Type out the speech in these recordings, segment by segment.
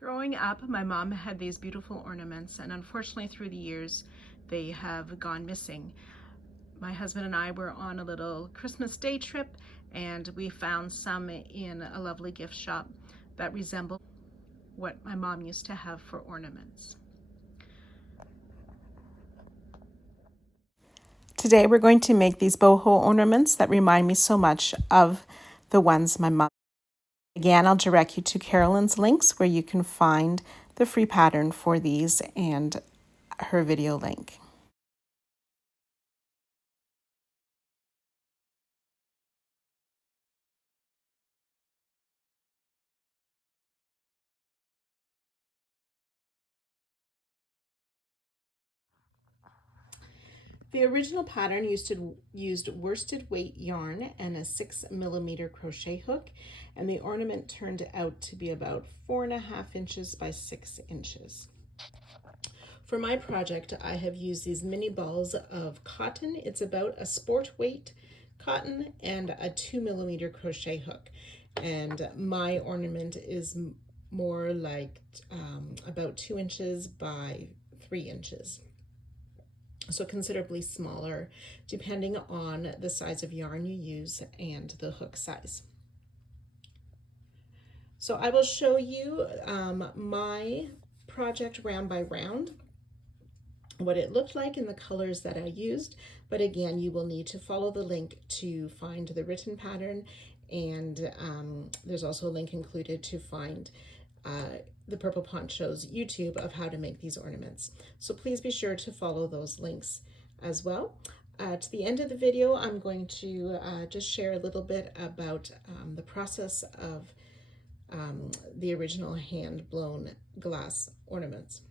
Growing up, my mom had these beautiful ornaments, and unfortunately through the years, they have gone missing. My husband and I were on a little Christmas Day trip, and we found some in a lovely gift shop that resemble what my mom used to have for ornaments. Today we're going to make these boho ornaments that remind me so much of the ones my mom. Again, I'll direct you to Carolyn's links where you can find the free pattern for these and her video link. The original pattern used worsted weight yarn and a 6mm crochet hook, and the ornament turned out to be about 4.5 inches by 6 inches. For my project, I have used these mini balls of cotton. It's about a sport weight cotton and a 2mm crochet hook. And my ornament is more like about 2 inches by 3 inches. So considerably smaller depending on the size of yarn you use and the hook size. So I will show you my project round by round, what it looked like in the colors that I used, but again you will need to follow the link to find the written pattern, and there's also a link included to find the Purple Poncho's YouTube of how to make these ornaments. So please be sure to follow those links as well. To the end of the video, I'm going to just share a little bit about the process of the original hand-blown glass ornaments.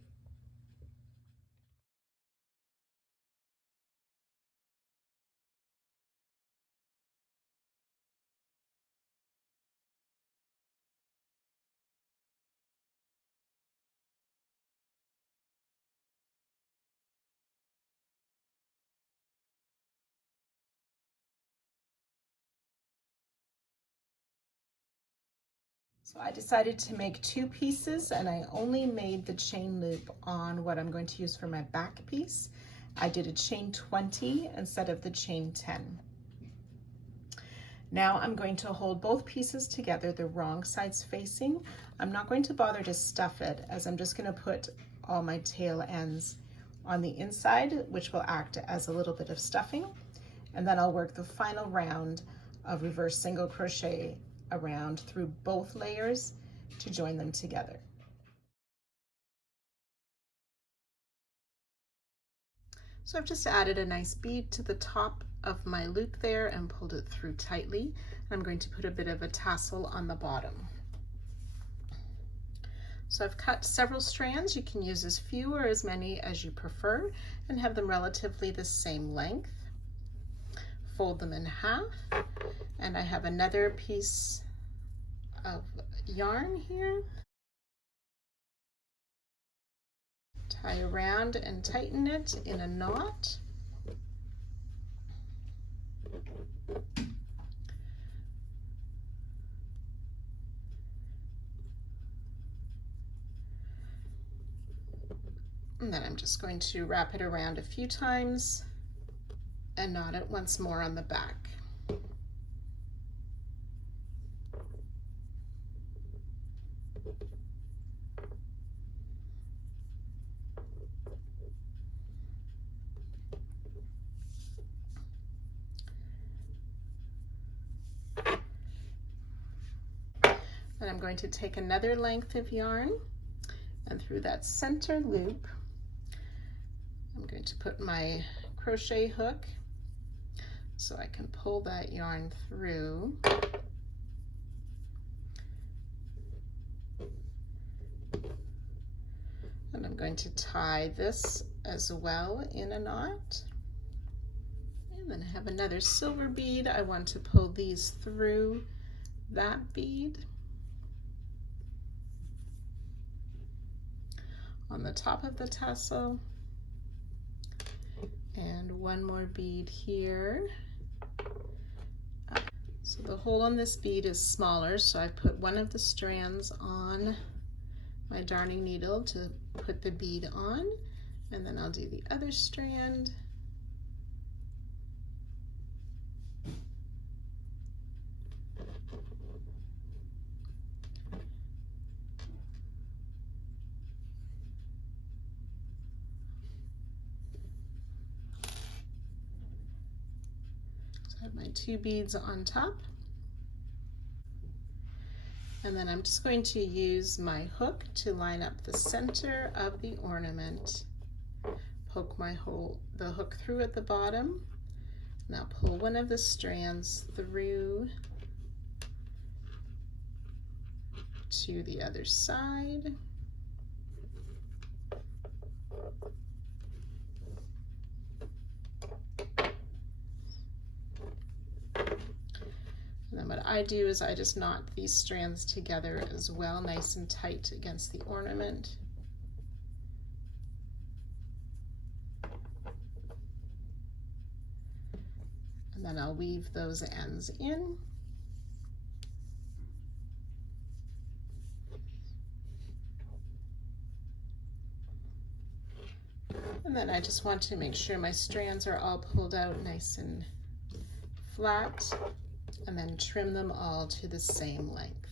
So I decided to make 2 pieces, and I only made the chain loop on what I'm going to use for my back piece. I did a chain 20 instead of the chain 10. Now I'm going to hold both pieces together, the wrong sides facing. I'm not going to bother to stuff it, as I'm just going to put all my tail ends on the inside, which will act as a little bit of stuffing. And then I'll work the final round of reverse single crochet around through both layers to join them together. So I've just added a nice bead to the top of my loop there and pulled it through tightly. I'm going to put a bit of a tassel on the bottom. So I've cut several strands. You can use as few or as many as you prefer and have them relatively the same length. Fold them in half, and I have another piece of yarn here. Tie around and tighten it in a knot. And then I'm just going to wrap it around a few times and knot it once more on the back. Then I'm going to take another length of yarn, and through that center loop, I'm going to put my crochet hook so I can pull that yarn through. And I'm going to tie this as well in a knot. And then I have another silver bead. I want to pull these through that bead. On the top of the tassel, and one more bead here. So the hole on this bead is smaller, so I put one of the strands on my darning needle to put the bead on, and then I'll do the other strand. So I have my 2 beads on top. And then I'm just going to use my hook to line up the center of the ornament. Poke the hook through at the bottom. Now pull one of the strands through to the other side. And then what I do is I just knot these strands together as well, nice and tight against the ornament. And then I'll weave those ends in. And then I just want to make sure my strands are all pulled out nice and flat, and then trim them all to the same length.